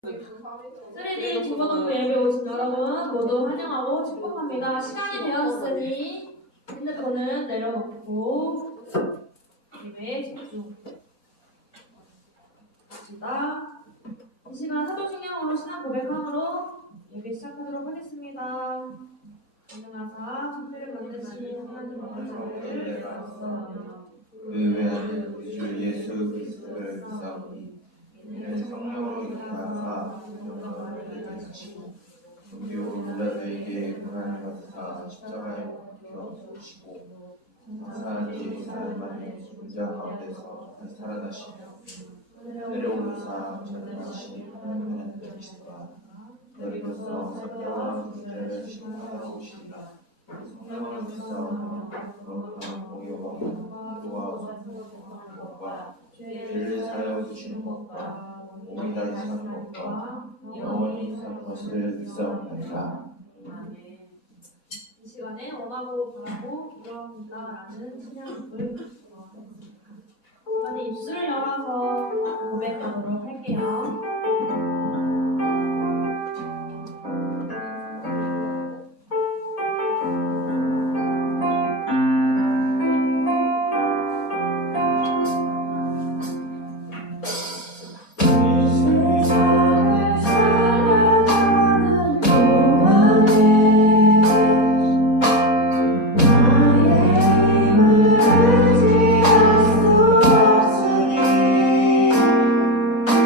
3D 중고등부 예배 오신 여러분 모두 환영하고 축복합니다. 시간이 되었으니 핸드폰은 내려놓고 예배에 집중합시다. 이 시간 사도신경으로 신앙 고백함으로 예배 시작하도록 하겠습니다. 전능하사 천지를 만드신 하나님 아버지를 감사합니다. 그 외아들 우리 주 예수 그리스도를 믿사오니 이는 성령으로 인하사 영광을 내게 하시고 종교 문자들에게 고난을 받으사 십자가에 못 박혀 죽으시고 사사한 지 사흘 만에 죽은 자 가운데서 다시 살아나시며 내려오사 전능하신 하나님의 되시니라. 너희로서 사표와 문제를 심판하러 오시리라. 성령을 믿사오며 거룩한 공의와 기도와 것과 죄를 사하여 주시는 것과 몸이 다시 사는 것과 영원히 사는 것을 믿사옵나이다. 이 시간에 원하고 바라고 기도합니다라는 신앙을 이번에 입술을 열어서 고백하도록 할게요. 내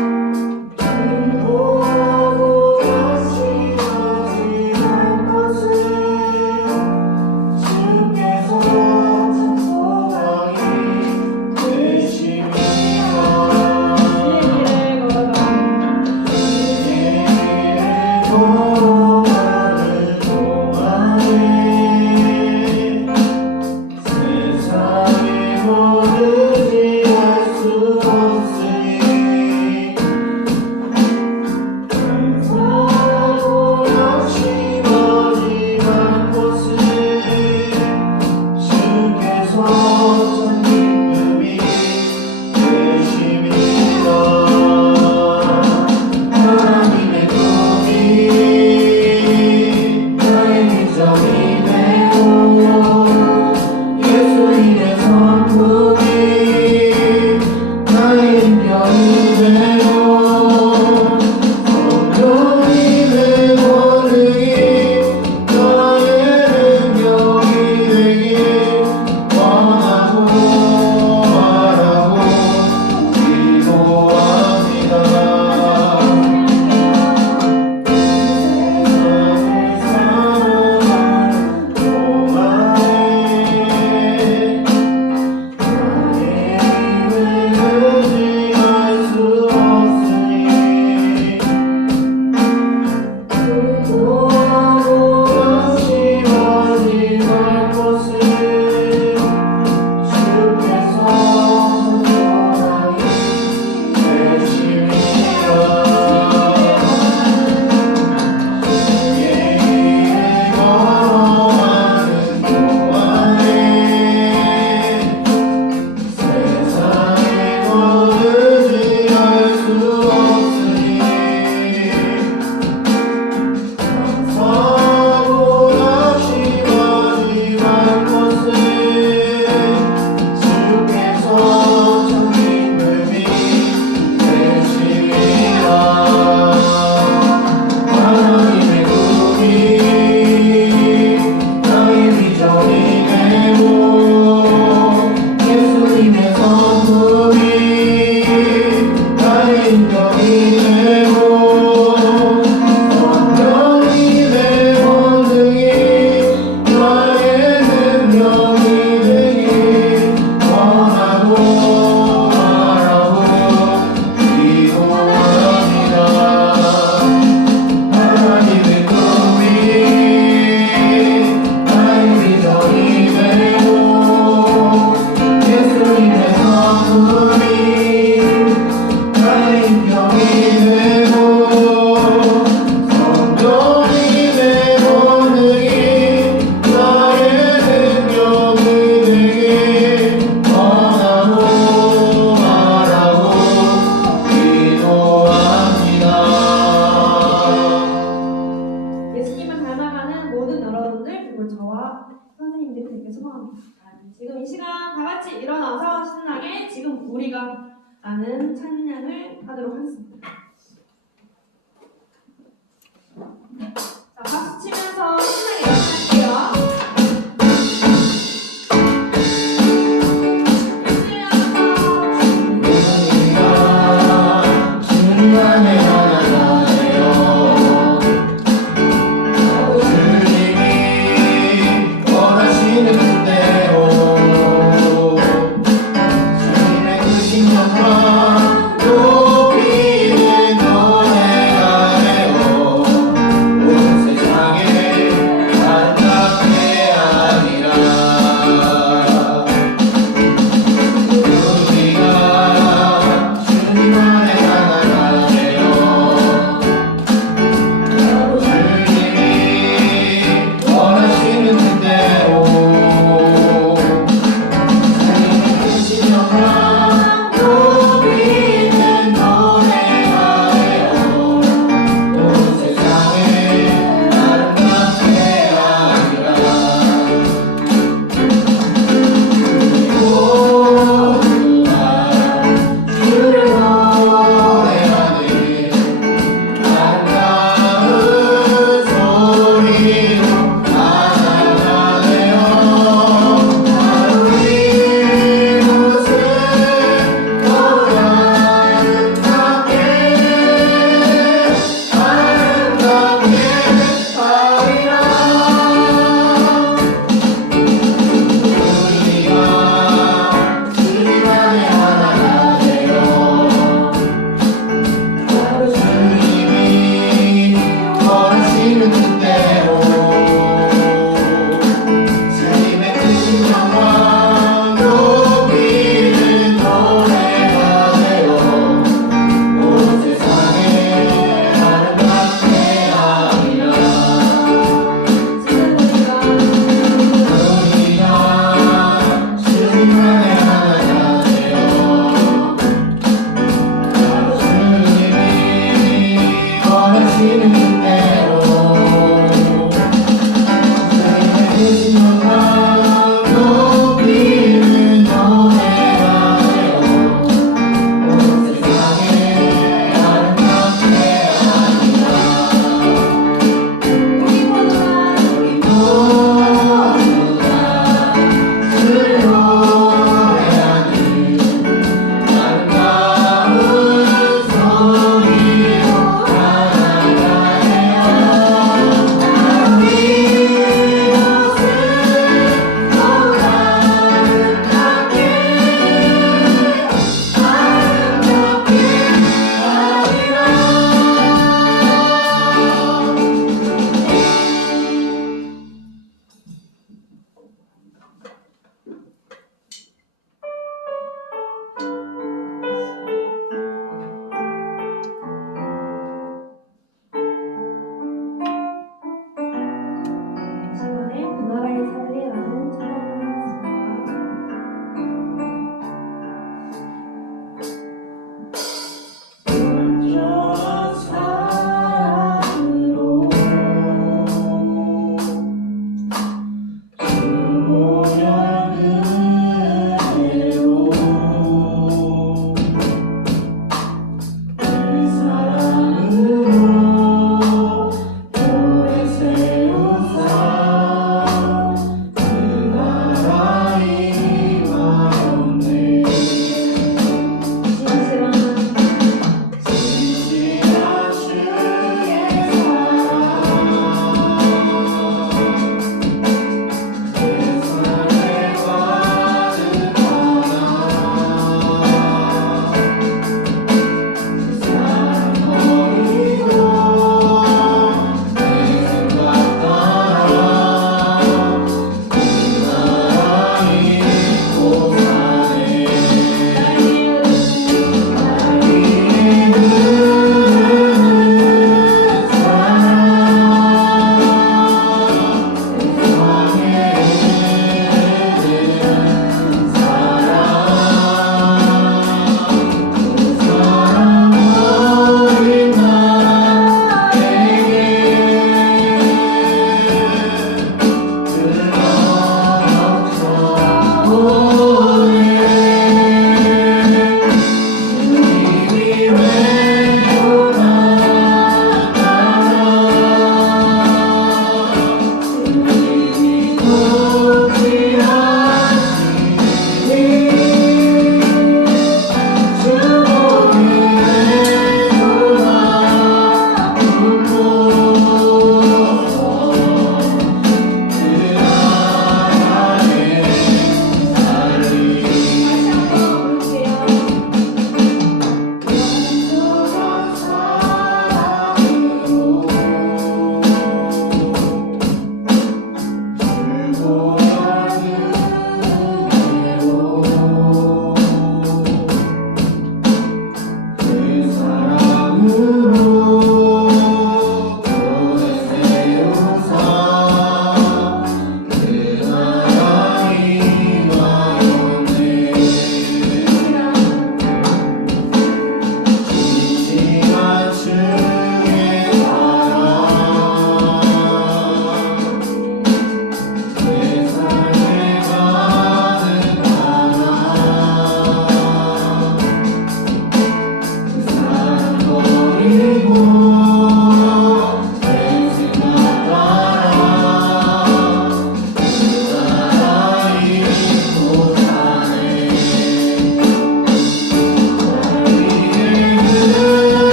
다 같이 일어나서 신나게 지금 우리가 아는 찬양을 하도록 하겠습니다. 자, 박수 치면서 신나게 연습할게요. 높이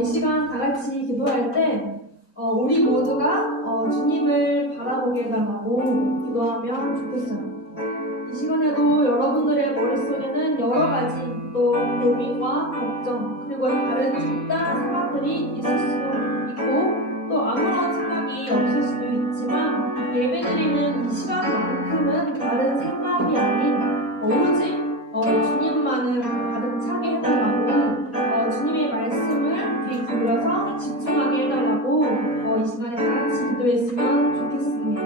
이 시간 다 같이 기도할 때 우리 모두가 주님을 바라보게 해달라고 기도하면 좋겠어요. 이 시간에도 여러분들의 머릿속에는 여러 가지 또 고민과 걱정 그리고 다른 집단 생각들이 있을 수도 있고 또 아무런 생각이 없을 수도 있지만 예배드리는 이 시간만큼은 다른 생각이 아닌 오로지 주님만을 가득 차게 해달라고 주님의 말씀을 귀 기울여서 집중하게 해달라고 이 시간에 다 같이 기도했으면 좋겠습니다.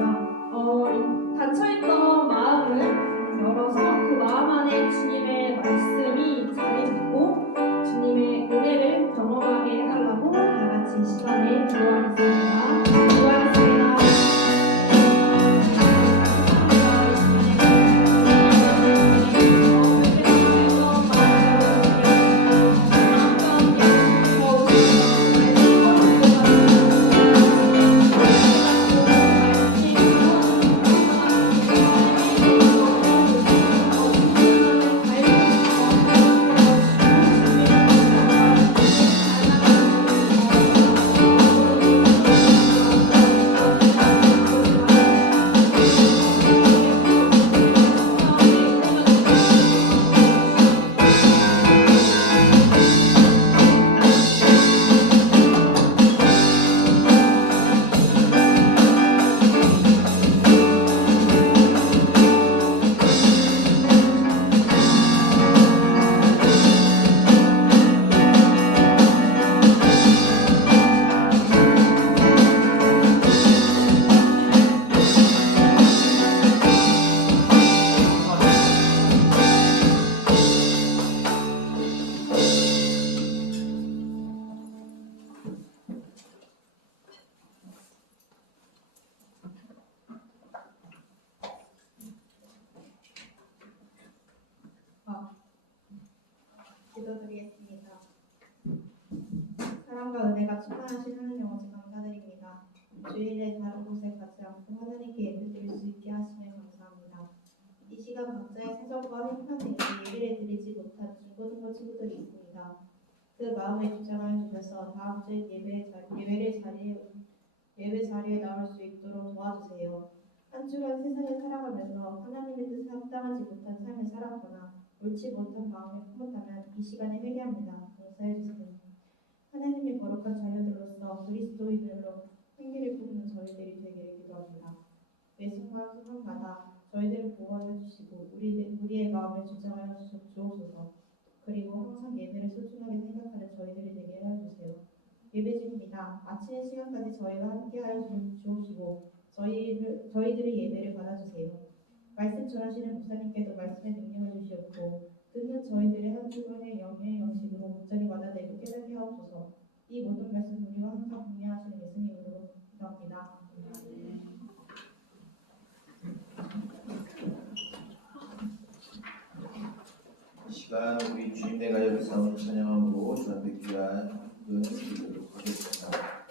닫혀있던 마음을 열어서 그 마음 안에 주님의 말씀이 자리 잡고 주님의 은혜를 경험하게 해달라고 다 같이 이 시간에 기도하겠습니다. 기도하겠습니다. 기도드리겠습니다. 사랑과 은혜가 충만하신 하나님 아버지 감사드립니다. 주일에 다른 곳에 가지 않고 하나님께 예배드릴 수 있게 하시며 감사합니다. 이 시간 각자의 사정과 형편에 예배를 드리지 못한 중고등부 친구들이 있습니다. 그 마음에 주장을 주셔서 다음 주에 예배 자리에 나올 수 있도록 도와주세요. 한 주간 세상을 살아가면서 하나님의 뜻에 합당하지 못한 삶을 살았거나 옳지 못한 마음을 품었다면 이 시간에 회개합니다. 용서해 주세요. 하나님의 거룩한 자녀들로서 그리스도인으로 행위를 품는 저희들이 되기를 기도합니다. 매 순간마다 저희들을 보호하여 주시고 우리의 마음을 주장하여 주옵소서. 그리고 항상 예배를 소중하게 생각하는 저희들이 되게 하여 주세요. 예배 중입니다. 마치는 시간까지 저희와 함께하여 주옵시고 저희들의 예배를 받아주세요. 말씀 전하시는 목사님께도 말씀의 능력을 주시옵고 듣는 저희들의 한 주간의 영의 영식으로 온전히 받아내고 깨닫게 하옵소서. 이 모든 말씀 우리와 항상 공유하시는 예수님으로 기도합니다. 이 시간 우리 주님 내가 여기서 찬양함으로 주님께 귀한 은혜를 드리도록 하겠습니다.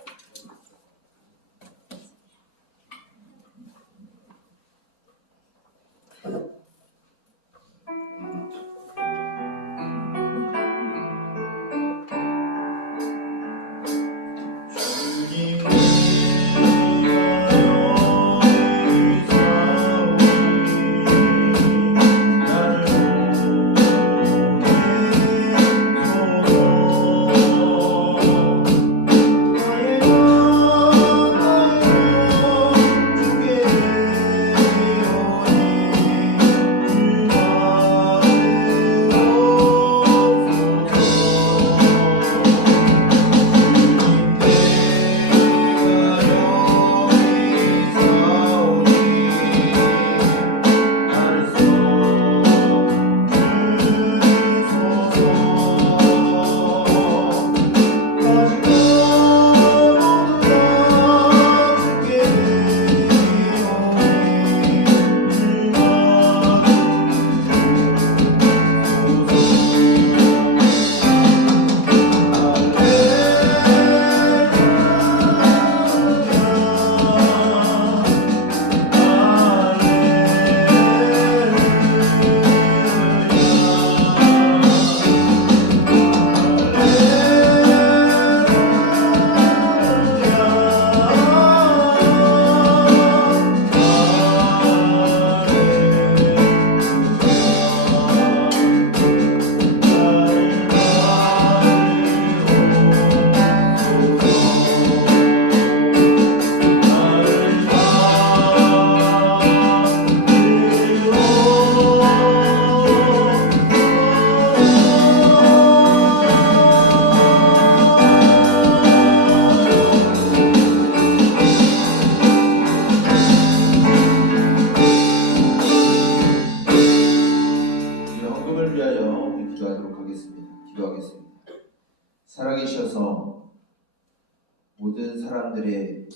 모든 사람들의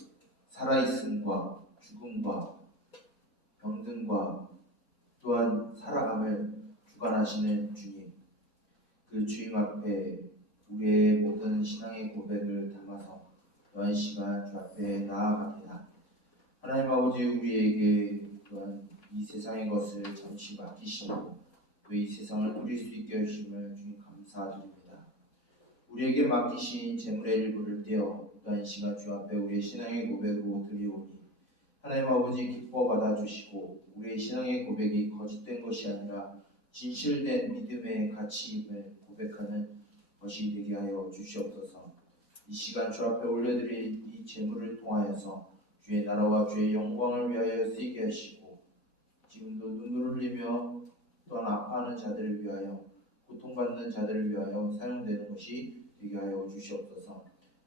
살아있음과 죽음과 병든과 또한 살아감을 주관하시는 주님, 그 주님 앞에 우리의 모든 신앙의 고백을 담아서 또한 시간 주 앞에 나아갑니다. 하나님 아버지, 우리에게 또한 이 세상의 것을 잠시 맡기시고 또 이 세상을 누릴 수 있게 하심을 주님 감사드립니다. 우리에게 맡기신 재물의 일부를 떼어 또한 이 시간 주 앞에 우리의 신앙의 고백으로 드리오니 하나님 아버지 기뻐 받아주시고 우리의 신앙의 고백이 거짓된 것이 아니라 진실된 믿음의 가치임을 고백하는 것이 되게 하여 주시옵소서. 이 시간 주 앞에 올려드릴 이 재물을 통하여서 주의 나라와 주의 영광을 위하여 쓰이게 하시고 지금도 눈을 흘리며 또한 아파하는 자들을 위하여 고통받는 자들을 위하여 사용되는 것이 되게 하여 주시옵소서.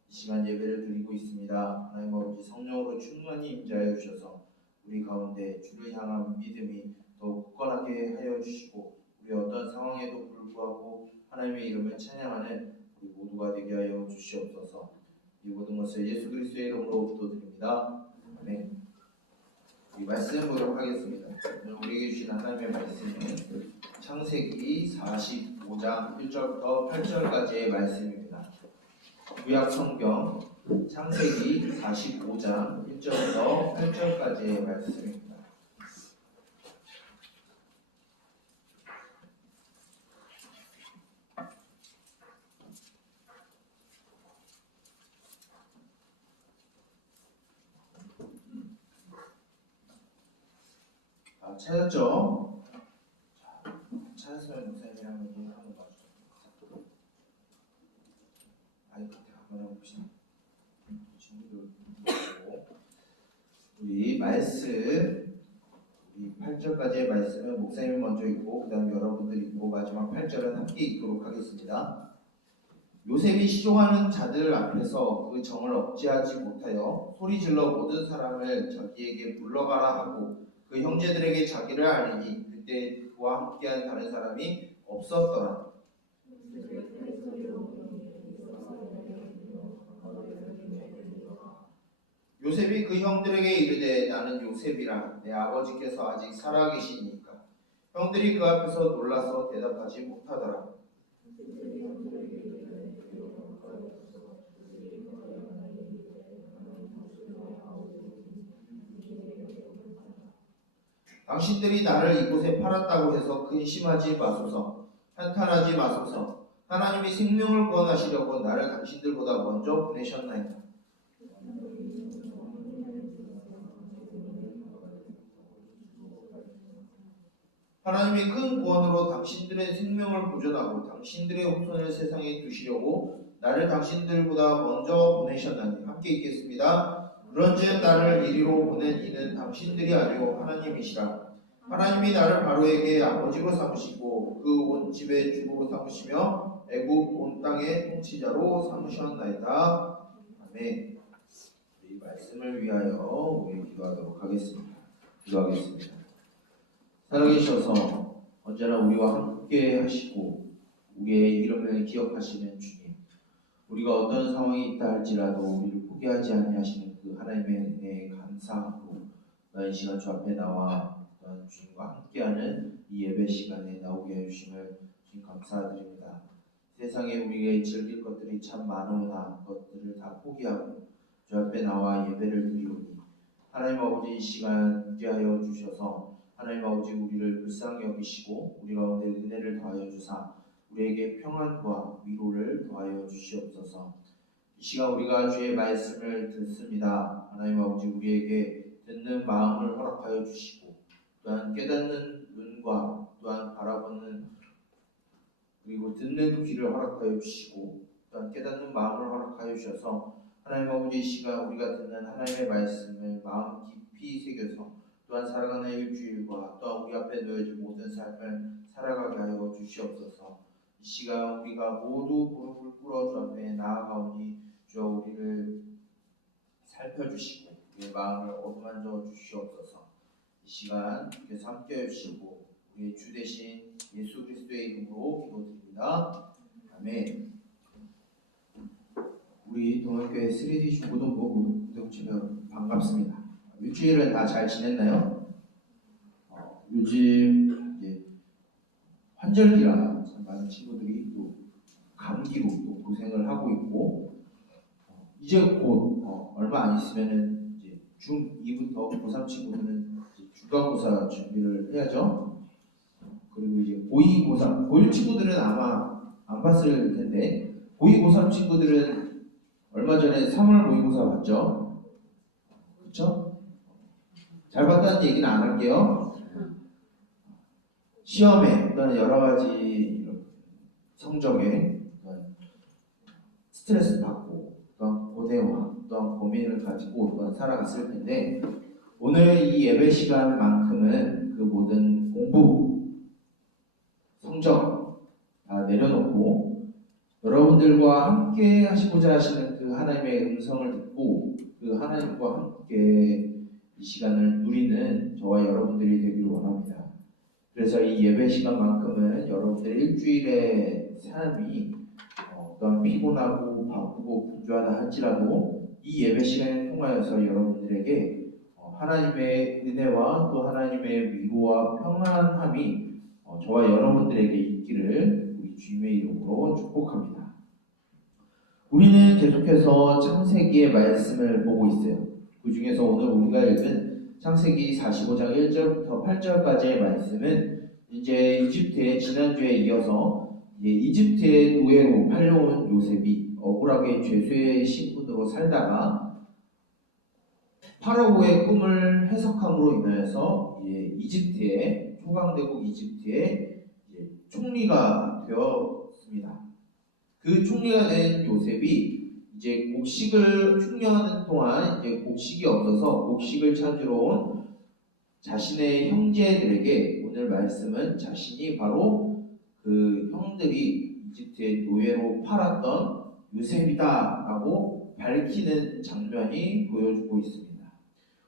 이 시간 예배를 드리고 있습니다. 하나님 아버지 성령으로 충만히 임재하여 주셔서 우리 가운데 주를 향한 믿음이 더욱 굳건하게 하여 주시고 우리 어떤 상황에도 불구하고 하나님의 이름을 찬양하는 우리 모두가 되게 하여 주시옵소서. 이 모든 것을 예수 그리스도의 이름으로 기도드립니다. 아멘. 이 말씀 보도록 하겠습니다. 오늘 우리에게 주신 하나님의 말씀은 창세기 45장 1절부터 8절까지의 말씀입니다. 구약 성경 창세기 45장 1절부터 8절까지의 말씀입니다. 찾았죠? 찾았으면 목사님이랑 얘기 한번 봐주세요. 아이컨 한번 해봅시다. 친구들 보고 우리 말씀 우리 8절까지의 말씀은 목사님이 먼저 읽고 그 다음 여러분들 읽고 마지막 8절은 함께 읽도록 하겠습니다. 요셉이 시종하는 자들 앞에서 그 정을 억제하지 못하여 소리질러 모든 사람을 자기에게 불러가라 하고 그 형제들에게 자기를 알리니 그때 그와 함께한 다른 사람이 없었더라. 요셉이 그 형들에게 이르되 나는 요셉이라 내 아버지께서 아직 살아계시니까 형들이 그 앞에서 놀라서 대답하지 못하더라. 당신들이 나를 이곳에 팔았다고 해서 근심하지 마소서. 한탄하지 마소서. 하나님이 생명을 구원하시려고 나를 당신들보다 먼저 보내셨나이다. 하나님이 큰 구원으로 당신들의 생명을 보존하고 당신들의 후손을 세상에 두시려고 나를 당신들보다 먼저 보내셨나니. 함께 읽겠습니다. 그런즉 나를 이리로 보낸 이는 당신들이 아니오 하나님이시라. 하나님이 나를 바로에게 아버지로 삼으시고 그 온 집의 주부로 삼으시며 애굽 온 땅의 통치자로 삼으셨나이다. 아멘. 이 말씀을 위하여 우리 기도하도록 하겠습니다. 기도하겠습니다. 살아계셔서 언제나 우리와 함께 하시고 우리의 이름을 기억하시는 주님, 우리가 어떤 상황이 있다 할지라도 우리를 포기하지 아니하시는 그 하나님의 은혜에 감사하고 이 시간 주 앞에 나와 주님과 함께하는 이 예배 시간에 나오게 해주심을 주님 감사드립니다. 세상에 우리에게 즐길 것들이 참 많으나 그것들을 다 포기하고 주 앞에 나와 예배를 드리오니 하나님 아버지 이 시간 함께하여 주셔서 하나님 아버지 우리를 불쌍히 여기시고 우리 가운데 은혜를 더하여 주사 우리에게 평안과 위로를 더하여 주시옵소서. 이 시간 우리가 주의 말씀을 듣습니다. 하나님 아버지 우리에게 듣는 마음을 허락하여 주시고 또한 깨닫는 눈과 또한 바라보는 그리고 듣는 귀를 허락하여 주시고 또한 깨닫는 마음을 허락하여 주셔서 하나님 아버지 이 시간 우리가 듣는 하나님의 말씀을 마음 깊이 새겨서 또한 살아가는 일주일과 또한 우리 앞에 놓여진 모든 삶을 살아가게 하여 주시옵소서. 이 시간 우리가 모두 무릎을 꿇어 주 앞에 나아가오니 주여 우리를 살펴주시고 우리의 마음을 어루만져 주시옵소서. 이 시간 주께서 함께해 주시고 우리의 주 되신 예수 그리스도의 이름으로 기도드립니다. 아멘. 우리 동학교의 3D 중고등부 구독자여 반갑습니다. 일주일은 다 잘 지냈나요? 요즘 이제 환절기라 참 많은 친구들이 또 감기로 또 고생을 하고 있고 이제 곧 얼마 안 있으면은 이제 중2부터 고3 친구들은 이제 중간고사 준비를 해야죠. 그리고 이제 고2, 고3, 고1 친구들은 아마 안 봤을 텐데 고2, 고3 친구들은 얼마 전에 3월 모의고사 봤죠? 그렇죠? 잘 봤다는 얘기는 안 할게요. 시험에 또는 여러 가지 성적에 스트레스 받고 또한 고대와 또한 고민을 가지고 또한 살아갔을 텐데 오늘 이 예배 시간만큼은 그 모든 공부, 성적 다 내려놓고 여러분들과 함께 하시고자 하시는 그 하나님의 음성을 듣고 그 하나님과 함께 이 시간을 누리는 저와 여러분들이 되기를 원합니다. 그래서 이 예배 시간만큼은 여러분들의 일주일의 삶이 어떤 피곤하고 바쁘고 분주하다 할지라도 이 예배 시간을 통하여서 여러분들에게 하나님의 은혜와 또 하나님의 위로와 평안함이 저와 여러분들에게 있기를 우리 주님의 이름으로 축복합니다. 우리는 계속해서 창세기의 말씀을 보고 있어요. 그 중에서 오늘 우리가 읽은 창세기 45장 1절부터 8절까지의 말씀은 이제 이집트의 지난주에 이어서 이집트의 노예로 팔려온 요셉이 억울하게 죄수의 신분으로 살다가 파라오의 꿈을 해석함으로 인하여서 이집트의 초강대국 이집트의 총리가 되었습니다. 그 총리가 된 요셉이 이제 곡식을 충녀하는 동안 이제 곡식이 없어서 곡식을 찾으러 온 자신의 형제들에게 오늘 말씀은 자신이 바로 그 형들이 이집트의 노예로 팔았던 요셉이다라고 밝히는 장면이 보여주고 있습니다.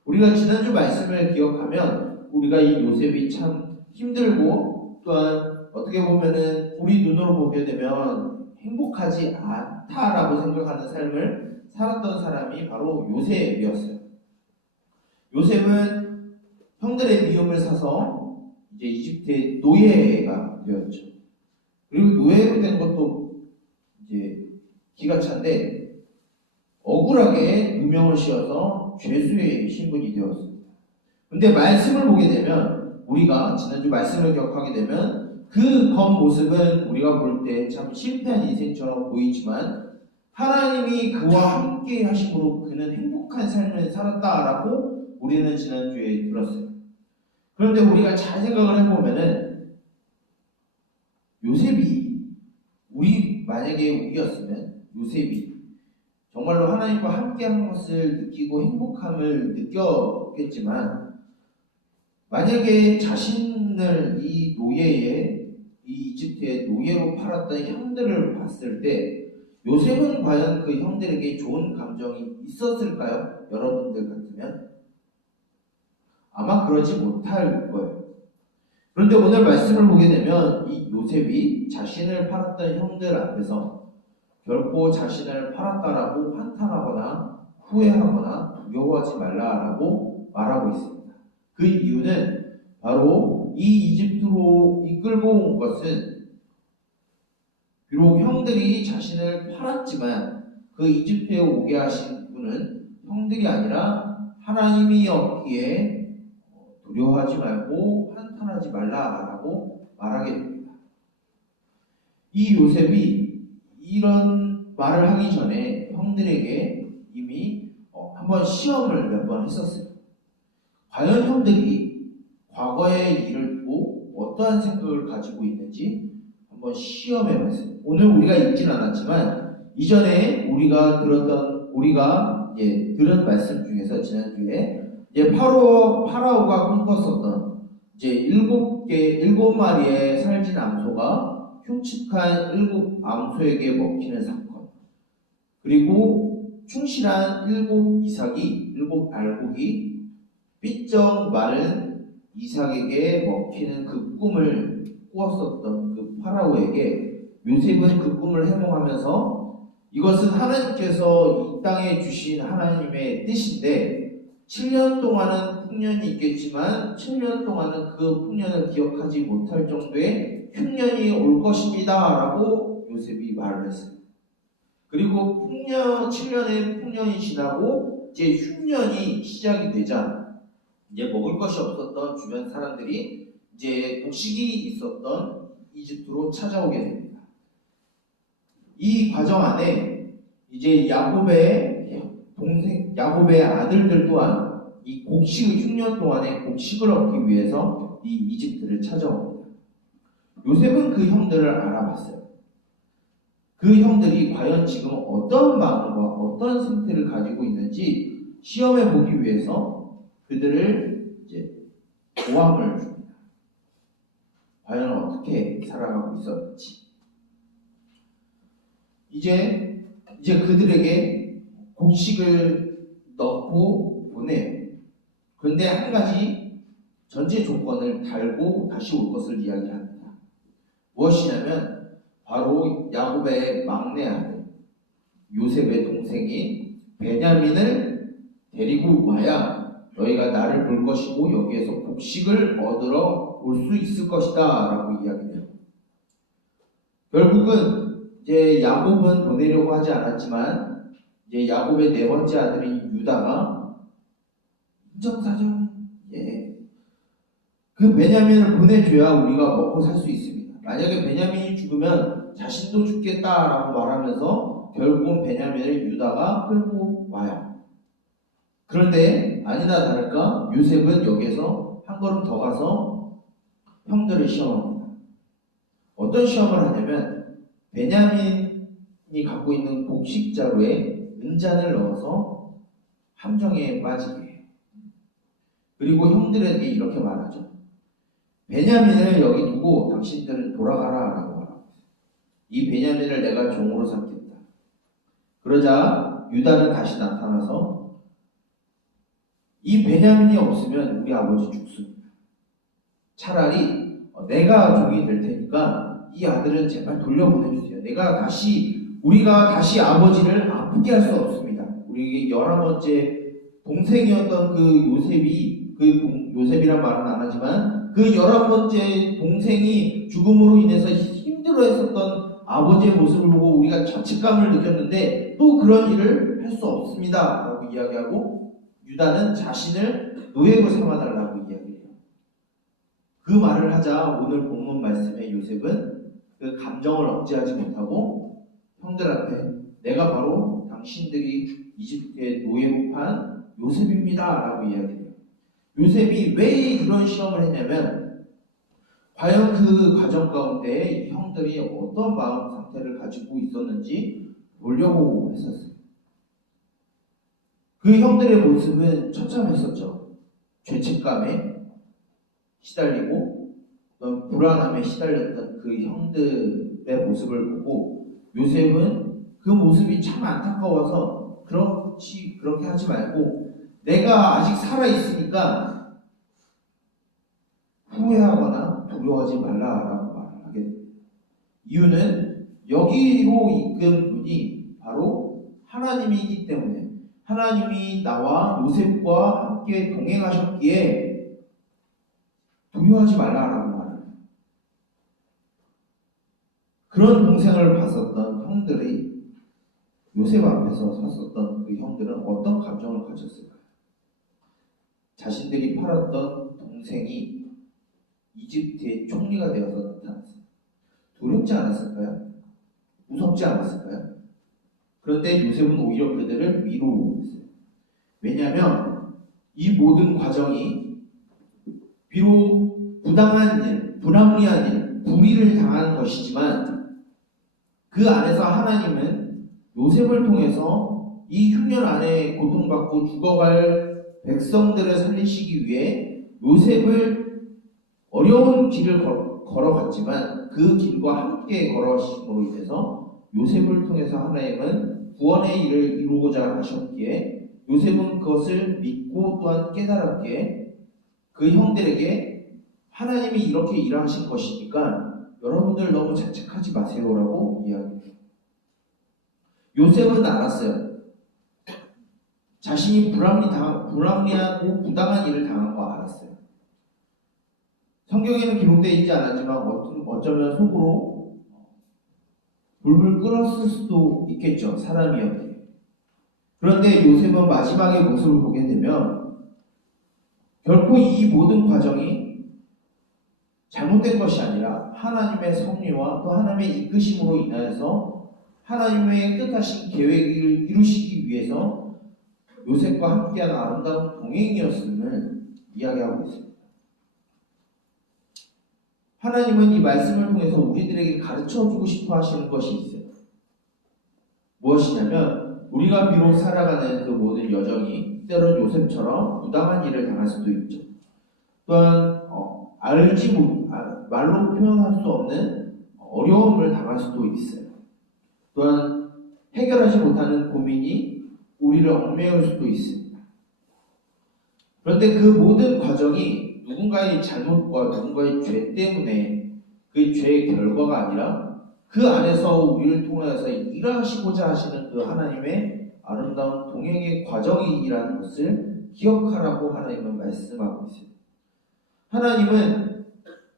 우리가 지난주 말씀을 기억하면 우리가 이 요셉이 참 힘들고 또한 어떻게 보면은 우리 눈으로 보게 되면 행복하지 않다라고 생각하는 삶을 살았던 사람이 바로 요셉이었어요. 요셉은 형들의 미움을 사서 이제 이집트의 노예가 되었죠. 그리고 노예로 된 것도 이제 기가 찬데 억울하게 누명을 씌워서 죄수의 신분이 되었습니다. 근데 말씀을 보게 되면 우리가 지난주 말씀을 기억하게 되면 그 겉모습은 우리가 볼 때 참 실패한 인생처럼 보이지만 하나님이 그와 함께 하심으로 그는 행복한 삶을 살았다라고 우리는 지난주에 들었어요. 그런데 우리가 잘 생각을 해보면은 요셉이 만약에 우리였으면 요셉이 정말로 하나님과 함께한 것을 느끼고 행복함을 느꼈겠지만 만약에 자신을 이 이집트의 노예로 팔았던 형들을 봤을 때 요셉은 과연 그 형들에게 좋은 감정이 있었을까요? 여러분들 같으면 아마 그러지 못할 거예요. 그런데 오늘 말씀을 보게 되면 이 요셉이 자신을 팔았던 형들 앞에서 결코 자신을 팔았다라고 한탄하거나 후회하거나 두려워하지 말라라고 말하고 있습니다. 그 이유는 바로 이 이집트로 이끌고 온 것은 비록 형들이 자신을 팔았지만 그 이집트에 오게 하신 분은 형들이 아니라 하나님이었기에 두려워하지 말고 한탄하지 말라라고 말하게 됩니다. 이 요셉이 이런 말을 하기 전에 형들에게 이미 한번 시험을 몇 번 했었어요. 과연 형들이 과거의 일을 두고 어떠한 생각을 가지고 있는지 한번 시험해봤어요. 오늘 우리가 읽진 않았지만 이전에 우리가 들은 말씀 중에서 지난주에 파라오가 꿈꿨었던 일곱 마리의 살진 암소가 흉측한 7 암소에게 먹히는 사건, 그리고 충실한 7 알곡이 삐쩍 마른 이삭에게 먹히는 그 꿈을 꾸었었던 그 파라오에게 요셉은 그 꿈을 해몽하면서 이것은 하나님께서 이 땅에 주신 하나님의 뜻인데 7년 동안은 풍년이 있겠지만 7년 동안은 그 풍년을 기억하지 못할 정도의 흉년이 올 것입니다 라고 요셉이 말을 했어요. 그리고 7년의 풍년이 지나고 이제 흉년이 시작이 되자 이제 먹을 것이 없었던 주변 사람들이 이제 곡식이 있었던 이집트로 찾아오게 됩니다. 이 과정 안에 이제 야곱의 아들들 또한 이 흉년 동안에 곡식을 얻기 위해서 이 이집트를 찾아옵니다. 요셉은 그 형들을 알아봤어요. 그 형들이 과연 지금 어떤 마음과 어떤 상태를 가지고 있는지 시험해 보기 위해서 그들을 이제 고함을 줍니다. 과연 어떻게 살아가고 있었는지. 이제 그들에게 곡식을 넣고 보내요. 그런데 한 가지 전제 조건을 달고 다시 올 것을 이야기합니다. 무엇이냐면 바로 야곱의 막내 아들 요셉의 동생인 베냐민을 데리고 와야 너희가 나를 볼 것이고 여기에서 곡식을 얻으러 올 수 있을 것이다 라고 이야기해요. 결국은 이제 야곱은 보내려고 하지 않았지만 이제 야곱의 네 번째 아들인 유다가 인정사정 그 베냐민을 보내줘야 우리가 먹고 살 수 있습니다. 만약에 베냐민이 죽으면 자신도 죽겠다라고 말하면서 결국은 베냐민을 유다가 끌고 와요. 그런데 아니나 다를까 요셉은 여기에서 한 걸음 더 가서 형들을 시험합니다. 어떤 시험을 하냐면 베냐민이 갖고 있는 곡식 자루에 은잔을 넣어서 함정에 빠지게 해요. 그리고 형들에게 이렇게 말하죠. 베냐민을 여기 두고 당신들은 돌아가라 라고 말합니다. 이 베냐민을 내가 종으로 삼겠다. 그러자 유다는 다시 나타나서 이 베냐민이 없으면 우리 아버지 죽습니다. 차라리 내가 종이 될 테니까 이 아들은 제발 돌려보내주세요. 우리가 다시 아버지를 아프게 할 수 없습니다. 우리 11번째 동생이었던 그 요셉이란 말은 안 하지만 그 11번째 동생이 죽음으로 인해서 힘들어했었던 아버지의 모습을 보고 우리가 자책감을 느꼈는데 또 그런 일을 할 수 없습니다 라고 이야기하고 유다는 자신을 노예로 삼아달라고 이야기해요. 그 말을 하자 오늘 본문 말씀에 요셉은 그 감정을 억제하지 못하고 형들한테 내가 바로 당신들이 이집트의 노예로 판 요셉입니다 라고 이야기해요. 요셉이 왜 이런 시험을 했냐면 과연 그 과정 가운데 이 형들이 어떤 마음 상태를 가지고 있었는지 보려고 했었어요. 그 형들의 모습은 처참했었죠. 죄책감에 시달리고 불안함에 시달렸던 그 형들의 모습을 보고 요셉은 그 모습이 참 안타까워서 그렇게 하지 말고 내가 아직 살아있으니까 후회하거나 두려워하지 말라라고 말을 하게 됩니다. 이유는 여기로 이끈 분이 바로 하나님이기 때문에 하나님이 나와 요셉과 함께 동행하셨기에 두려워하지 말라라고 말합니다. 그런 동생을 봤었던 형들이 요셉 앞에서 섰었던 그 형들은 어떤 감정을 가졌을까요? 자신들이 팔았던 동생이 이집트의 총리가 되어서 나타났어요. 두렵지 않았을까요? 무섭지 않았을까요? 그런데 요셉은 오히려 그들을 위로했어요. 왜냐하면 이 모든 과정이 비록 부당한 일, 불합리한 일, 불의를 당한 것이지만 그 안에서 하나님은 요셉을 통해서 이 흉년 안에 고통받고 죽어갈 백성들을 살리시기 위해 요셉을 어려운 길을 걸어갔지만 그 길과 함께 걸어가심으로 인해서 요셉을 통해서 하나님은 구원의 일을 이루고자 하셨기에 요셉은 그것을 믿고 또한 깨달았기에 그 형들에게 하나님이 이렇게 일하신 것이니까 여러분들 너무 자책하지 마세요라고 이야기해요. 요셉은 알았어요. 자신이 불합리하고 부당한 일을 당한 거 알았어요. 성경에는 기록되어 있지 않았지만 어쩌면 속으로 불을 끌었을 수도 있겠죠. 사람이었기에. 그런데 요셉은 마지막의 모습을 보게 되면 결코 이 모든 과정이 잘못된 것이 아니라 하나님의 섭리와 또 하나님의 이끄심으로 인하여서 하나님의 뜻하신 계획을 이루시기 위해서 요셉과 함께한 아름다운 동행이었음을 이야기하고 있습니다. 하나님은 이 말씀을 통해서 우리들에게 가르쳐주고 싶어 하시는 것이 있어요. 무엇이냐면 우리가 비록 살아가는 그 모든 여정이 때론 요셉처럼 부당한 일을 당할 수도 있죠. 또한 말로 표현할 수 없는 어려움을 당할 수도 있어요. 또한 해결하지 못하는 고민이 우리를 얽매일 수도 있습니다. 그런데 그 모든 과정이 누군가의 잘못과 누군가의 죄 때문에 그 죄의 결과가 아니라 그 안에서 우리를 통하여서 일하시고자 하시는 그 하나님의 아름다운 동행의 과정이라는 것을 기억하라고 하나님은 말씀하고 있습니다. 하나님은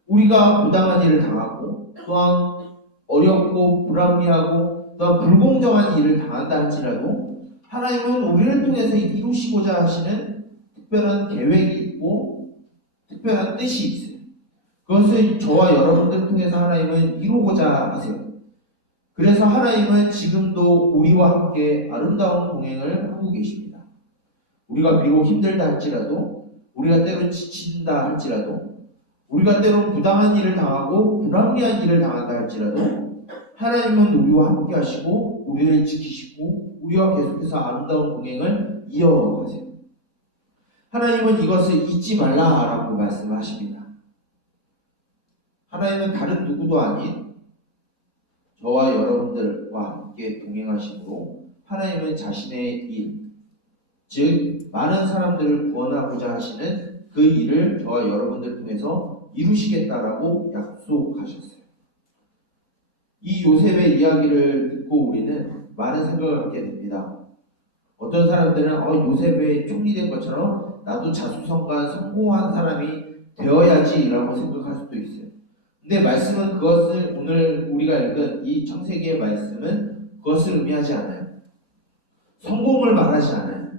우리가 부당한 일을 당하고 또한 어렵고 불합리하고 또한 불공정한 일을 당한다 할지라도 하나님은 우리를 통해서 이루시고자 하시는 특별한 계획이 있고 특별한 뜻이 있어요. 그것을 저와 여러분들 통해서 하나님은 이루고자 하세요. 그래서 하나님은 지금도 우리와 함께 아름다운 동행을 하고 계십니다. 우리가 비록 힘들다 할지라도 우리가 때론 지친다 할지라도 우리가 때론 부당한 일을 당하고 불합리한 일을 당한다 할지라도 하나님은 우리와 함께 하시고 우리를 지키시고 우리와 계속해서 아름다운 동행을 이어가세요. 하나님은 이것을 잊지 말라라고 말씀하십니다. 하나님은 다른 누구도 아닌 저와 여러분들과 함께 동행하심으로 하나님은 자신의 일, 즉 많은 사람들을 구원하고자 하시는 그 일을 저와 여러분들 통해서 이루시겠다라고 약속하셨어요. 이 요셉의 이야기를 듣고 우리는 많은 생각을 하게 됩니다. 어떤 사람들은 요셉의 총리된 것처럼 나도 자수성가한 성공한 사람이 되어야지라고 생각할 수도 있어요. 근데 말씀은 그것을 오늘 우리가 읽은 이 창세기의 말씀은 그것을 의미하지 않아요. 성공을 말하지 않아요.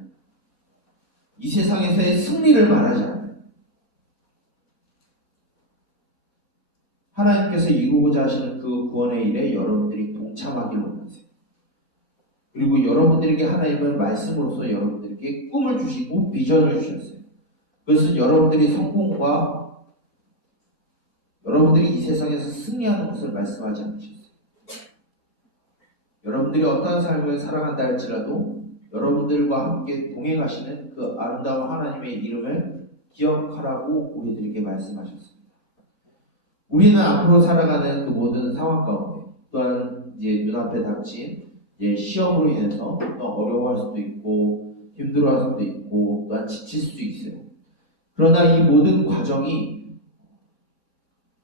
이 세상에서의 승리를 말하지 않아요. 하나님께서 이루고자 하시는 그 구원의 일에 여러분들이 동참하길 원하세요. 그리고 여러분들에게 하나님은 말씀으로서 여러분들에게 꿈을 주시고 비전을 주셨어요. 그것은 여러분들이 성공과 여러분들이 이 세상에서 승리하는 것을 말씀하지 않으셨어요. 여러분들이 어떠한 삶을 살아간다 할지라도 여러분들과 함께 동행하시는 그 아름다운 하나님의 이름을 기억하라고 우리들에게 말씀하셨습니다. 우리는 앞으로 살아가는 그 모든 상황 가운데 또한 이제 눈앞에 닥친 시험으로 인해서 또 어려워할 수도 있고 힘들어할 수도 있고 또한 지칠 수도 있어요. 그러나 이 모든 과정이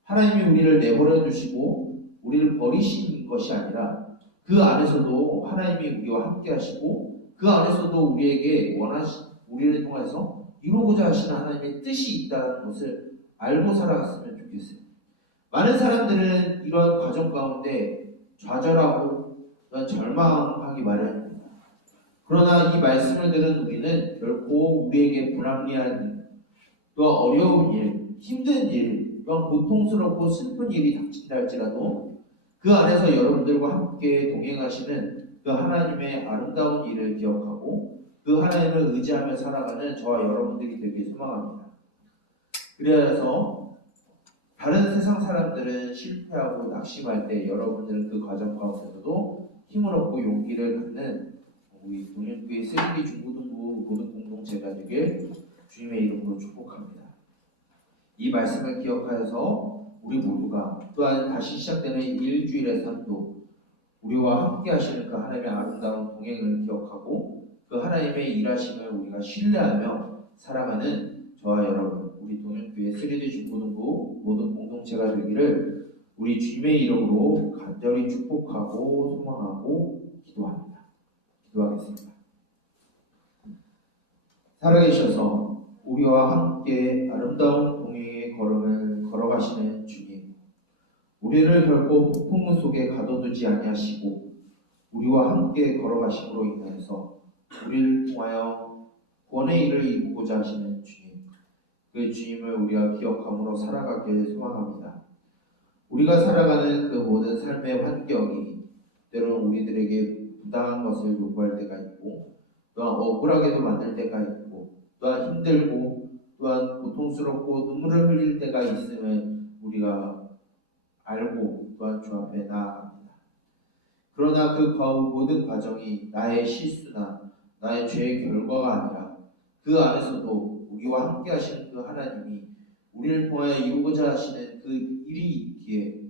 하나님이 우리를 내버려 두시고 우리를 버리신 것이 아니라 그 안에서도 하나님이 우리와 함께 하시고 그 안에서도 우리에게 우리를 통해서 이루고자 하시는 하나님의 뜻이 있다는 것을 알고 살아갔으면 좋겠어요. 많은 사람들은 이러한 과정 가운데 좌절하고 절망하기 마련입니다. 그러나 이 말씀을 들은 우리는 결코 우리에게 불합리한 일, 또 어려운 일, 힘든 일, 또한 고통스럽고 슬픈 일이 닥친다 할지라도 그 안에서 여러분들과 함께 동행하시는 그 하나님의 아름다운 일을 기억하고 그 하나님을 의지하며 살아가는 저와 여러분들이 되길 소망합니다. 그래서 다른 세상 사람들은 실패하고 낙심할 때 여러분들은 그 과정 가운데서도 힘을 얻고 용기를 갖는 우리 동현교회 세계기 중고등부 모든 공동체가 되길 주님의 이름으로 축복합니다. 이 말씀을 기억하여서 우리 모두가 또한 다시 시작되는 일주일의 삶도 우리와 함께 하시는 그 하나님의 아름다운 동행을 기억하고 그 하나님의 일하심을 우리가 신뢰하며 살아가는 저와 여러분 우리 동현교회 세계대 중고등부 모든 공동체가 되기를 우리 주님의 이름으로 간절히 축복하고 소망하고 기도합니다. 기도하겠습니다. 살아계셔서 우리와 함께 아름다운 동행의 걸음을 걸어가시는 주님, 우리를 결코 폭풍우 속에 가둬두지 아니하시고 우리와 함께 걸어가심으로 인하여서 우리를 통하여 구원의 일을 이루고자 하시는 주님, 그 주님을 우리가 기억함으로 살아가길 소망합니다. 우리가 살아가는 그 모든 삶의 환경이 때로는 우리들에게 부당한 것을 요구할 때가 있고, 또한 억울하게도 만들 때가 있고, 또한 힘들고, 또한 고통스럽고 눈물을 흘릴 때가 있음을 우리가 알고 또한 주 앞에 나아갑니다. 그러나 그 모든 과정이 나의 실수나 나의 죄의 결과가 아니라 그 안에서도 우리와 함께 하시는 그 하나님이 우리를 통하여 이루고자 하시는 그 일이 있기에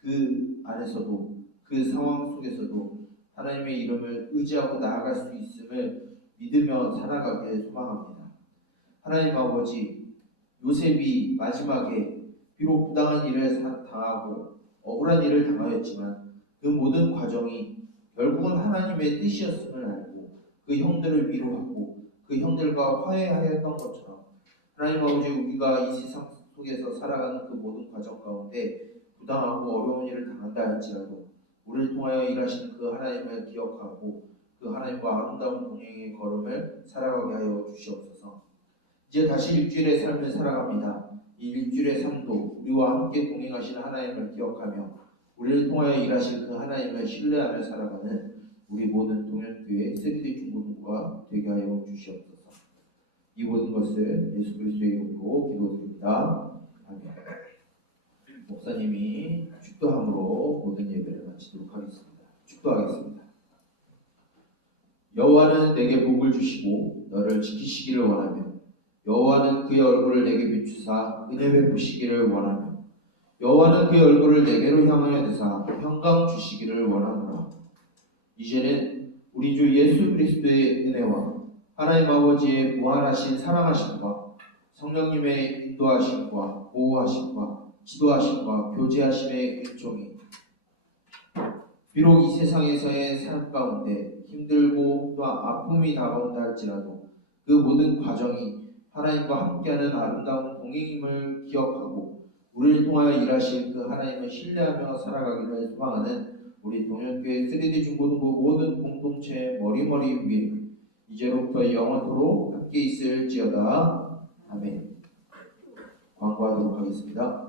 그 안에서도 그 상황 속에서도 하나님의 이름을 의지하고 나아갈 수 있음을 믿으며 살아가길 소망합니다. 하나님 아버지, 요셉이 마지막에 비록 부당한 일을 당하고 억울한 일을 당하였지만 그 모든 과정이 결국은 하나님의 뜻이었음을 알고 그 형들을 위로하고 그 형들과 화해하였던 것처럼 하나님 아버지, 우리가 이 세상 속에서 살아가는 그 모든 과정 가운데 부당하고 어려운 일을 당한다 할지라도 우리를 통하여 일하시는 그 하나님을 기억하고 그 하나님과 아름다운 동행의 걸음을 살아가게 하여 주시옵소서. 이제 다시 일주일의 삶을 살아갑니다. 이 일주일의 삶도 우리와 함께 동행하시는 하나님을 기억하며 우리를 통하여 일하실 그 하나님을 신뢰하며 살아가는 우리 모든 동현교회 세리대 중고등부가 되게 하여 주시옵소서. 이 모든 것을 예수 그리스도의 이름으로 기도드립니다. 아멘. 목사님이 축도함으로 모든 예배를 마치도록 하겠습니다. 축도하겠습니다. 여호와는 내게 복을 주시고 너를 지키시기를 원하며 여호와는 그의 얼굴을 내게 비추사 은혜 베푸시기를 원하며 여호와는 그의 얼굴을 내게로 향하여 드사 평강 주시기를 원하노라. 이제는 우리 주 예수 그리스도의 은혜와 하나님 아버지의 무한하신 사랑하심과 성령님의 인도하심과 보호하심과 지도하심과 교제하심의 은총이 비록 이 세상에서의 삶 가운데 힘들고 또 아픔이 다가온다 할지라도 그 모든 과정이 하나님과 함께하는 아름다운 동행임을 기억하고 우리를 통하여 일하실 그 하나님을 신뢰하며 살아가기를 소망하는 우리 동현교회 3D 중고등부 모든 공동체 머리머리 위에 이제로부터 영원토록 함께 있을지어다. 아멘. 광고하도록 하겠습니다.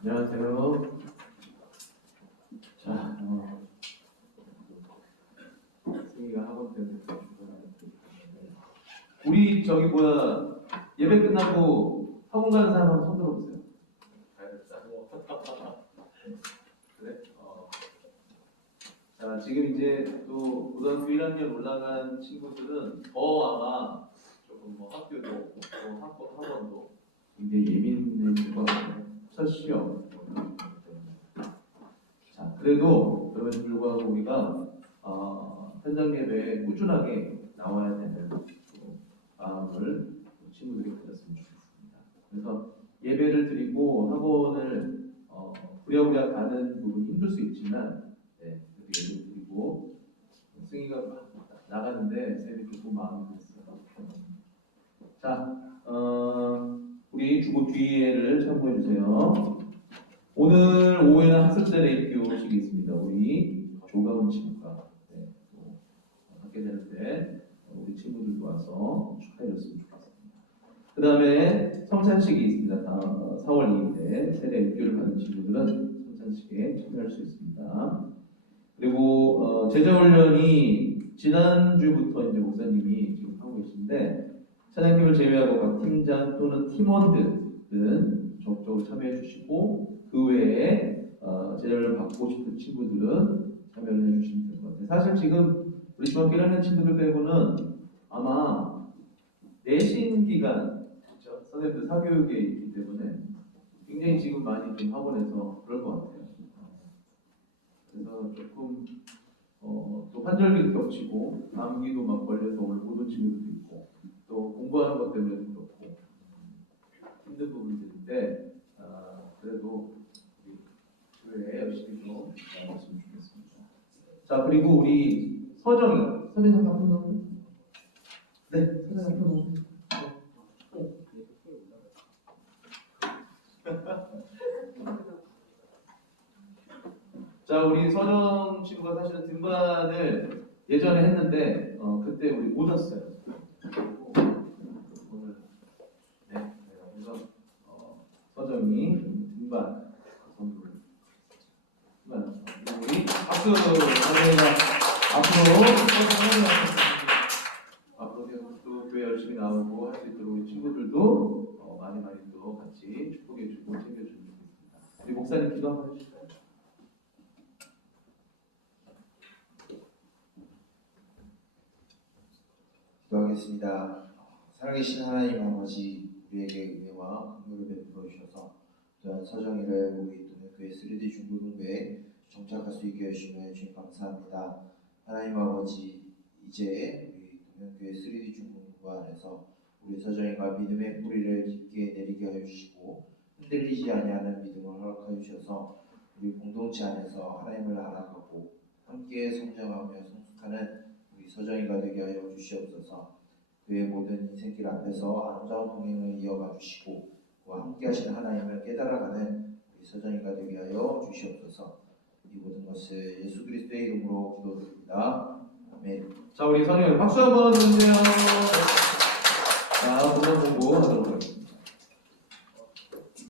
안녕하세요. 자, 승희가 학원 때문에 우리 저기 뭐야 예배 끝나고 학원 가는 사람 한번 손 들어보세요. 그래? 자, 지금 이제 또 고등학교 1학년 올라간 친구들은 더 아마 조금 뭐 학교도 또 학원도 굉장히 예민해질 것 같아요. 첫 시험. 자, 그래도 그럼에도 불구하고 우리가 현장 예배에 꾸준하게 나와야 되는 마음을 친구들이 가졌으면 좋겠습니다. 그래서 예배를 드리고 학원을 부랴부랴 가는 부분이 힘들 수 있지만, 네, 예배를 드리고 승희가 나가는데 쌤이 조금 마음이 그랬어요. 자, 우리 주보 뒤에를 참고해 주세요. 오늘 오후에는 학습대 레이교식이 있습니다. 우리 조가은 친구가 갖게 되는데 우리 친구들도 와서 축하해줬으면 좋겠습니다. 그 다음에 성찬식이 있습니다. 4월 2일에 세례 입교를 받은 친구들은 성찬식에 참여할 수 있습니다. 그리고 제자훈련이 지난주부터 이제 목사님이 지금 하고 계신데 찬양팀을 제외하고 각 팀장 또는 팀원들은 적극적으로 참여해 주시고 그 외에 제자훈련 받고 싶은 친구들은 참여를 해주시면 될 것 같아요. 사실 지금 우리 중학교 1학년 친구들 빼고는 아마 내신 기간, 그렇죠? 선생님들 사교육에 있기 때문에 굉장히 지금 많이 좀 학원에서 그럴 것 같아요. 그래서 조금 또 환절기도 겹치고 감기도 막 걸려서 오늘 못 온 친구들도 있고 또 공부하는 것 때문에도 그렇고 힘든 부분들인데 그래도 우리 교회에 열심히 좀 나왔으면 좋겠습니다. 자, 그리고 우리 서정이. 선생님 앞으로 넣어. 네. 선생님 앞으로 넣어. 자, 우리 서정 친구가 사실은 등반을 예전에 했는데, 그때 우리 못 왔어요. 오늘, 네. 그래서, 서정이 등반 선물. 등반. 우리 박수! 서정이가 앞으로 계속 또 교회 열심히 나오고 할 수 있도록 우리 친구들도 많이 또 같이 축복해주고 챙겨주면 좋겠습니다. 우리 목사님 기도 한번 해주실까요? 기도하겠습니다. 살아계신 하나님 아버지, 우리에게 은혜와 긍휼을 베풀어 주셔서 또한 서정이를 우리 동교회 3D 중고등부에 정착할 수 있게 해주시며 주님 감사합니다. 하나님 아버지, 이제 우리 동교회 3D 중고등부 안에서 우리 서정이가 믿음의 뿌리를 깊게 내리게 하여 주시고 흔들리지 아니하는 믿음을 허락하여 주셔서 우리 공동체 안에서 하나님을 알아가고 함께 성장하며 성숙하는 우리 서정이가 되게 하여 주시옵소서. 그의 모든 인생길 앞에서 아름다운 동행을 이어가 주시고 그와 함께 하시는 하나님을 깨달아가는 우리 서정이가 되게 하여 주시옵소서. 이 모든 것을 예수 그리스도의 이름으로 기도드립니다. 아멘. 자, 우리 선생님 박수 한번 주세요. 자, 오늘 공부하도록